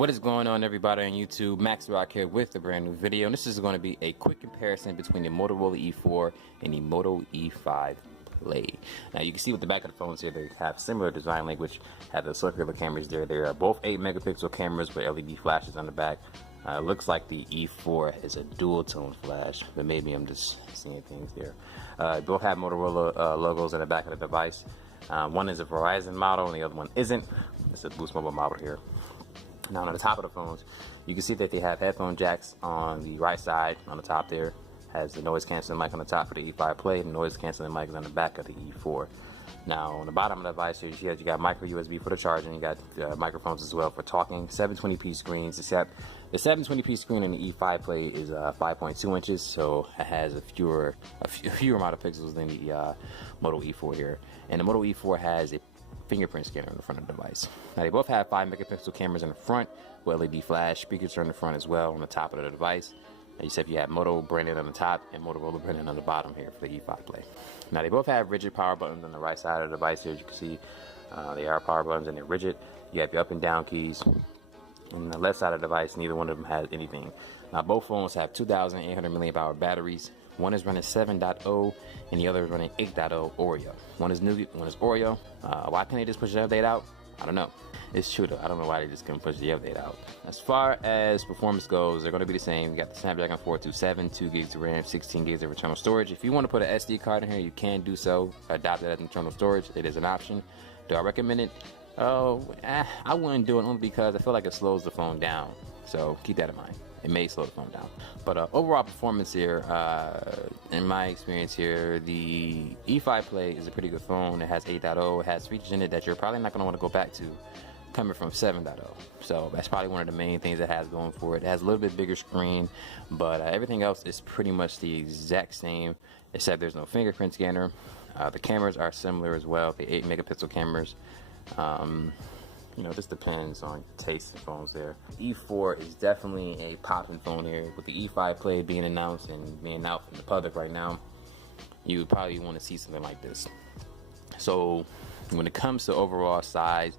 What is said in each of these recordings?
What is going on, everybody on YouTube? Max Rock here with a brand new video, and this is going to be a quick comparison between the Motorola E4 and the Moto E5 Play. Now you can see with the back of the phones here, they have similar design language, have the circular cameras there. They are both 8 megapixel cameras with LED flashes on the back. It looks like the E4 is a dual tone flash, but maybe I'm just seeing things there. Both have Motorola logos on the back of the device. One is a Verizon model and the other one isn't. It's a Boost Mobile model here. Now on the top of the phones, you can see that they have headphone jacks on the right side. On the top there has the noise canceling mic on the top of the E5 Play. The noise canceling mic is on the back of the E4. Now on the bottom of the device here, you got micro USB for the charging. You got microphones as well for talking. 720p screens, except the 720p screen in the E5 Play is 5.2 inches, so it has a fewer amount of pixels than the Moto E4 here. And the Moto E4 has a fingerprint scanner in the front of the device. Now they both have 5 megapixel cameras in the front with LED flash. Speakers are in the front as well on the top of the device. Except you have Moto branded on the top and Motorola branded on the bottom here for the E5 Play. Now they both have rigid power buttons on the right side of the device here. As you can see, they are power buttons and they're rigid. You have your up and down keys. On the left side of the device, neither one of them has anything. Now both phones have 2,800 milliamp hour batteries. One is running 7.0 and the other is running 8.0 Oreo. One is Nougat, one is Oreo. Why can't they just push the update out? I don't know. It's true though. I don't know why they just couldn't push the update out. As far as performance goes, they're going to be the same. You got the Snapdragon 427, 2 gigs of RAM, 16 gigs of internal storage. If you want to put an SD card in here, you can do so. Adopt it as internal storage. It is an option. Do I recommend it? I wouldn't do it only because I feel like it slows the phone down. So keep that in mind. It may slow the phone down. But overall performance here, in my experience here, the E5 Play is a pretty good phone. It has 8.0. It has features in it that you're probably not going to want to go back to coming from 7.0. So that's probably one of the main things it has going for it. It has a little bit bigger screen, but everything else is pretty much the exact same, except there's no fingerprint scanner. The cameras are similar as well. The 8 megapixel cameras. You know, this depends on taste in phones there. E4 is definitely a popping phone here. With the E5 Play being announced and being out in the public right now, you would probably want to see something like this. So when it comes to overall size,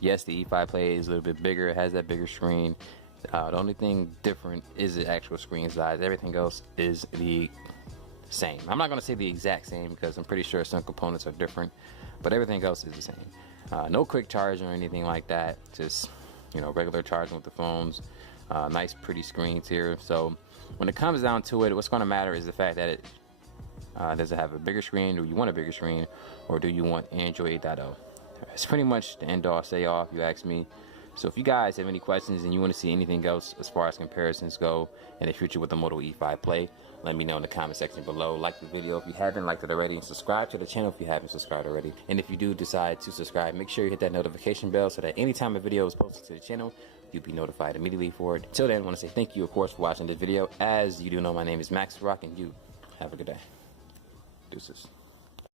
yes, the E5 Play is a little bit bigger. It has that bigger screen. The only thing different is the actual screen size. Everything else is the same. I'm not going to say the exact same because I'm pretty sure some components are different, but everything else is the same. No quick charging or anything like that. Just, you know, regular charging with the phones. Nice, pretty screens here. So when it comes down to it, what's going to matter is the fact that it does it have a bigger screen? Do you want a bigger screen, or do you want Android 8.0? It's pretty much the end all say all, if you ask me. So if you guys have any questions and you want to see anything else as far as comparisons go in the future with the Moto E5 Play, let me know in the comment section below. Like the video if you haven't liked it already, and subscribe to the channel if you haven't subscribed already. And if you do decide to subscribe, make sure you hit that notification bell so that anytime a video is posted to the channel, you'll be notified immediately for it. Till then, I want to say thank you, of course, for watching this video. As you do know, my name is Max Rock, and you have a good day. Deuces.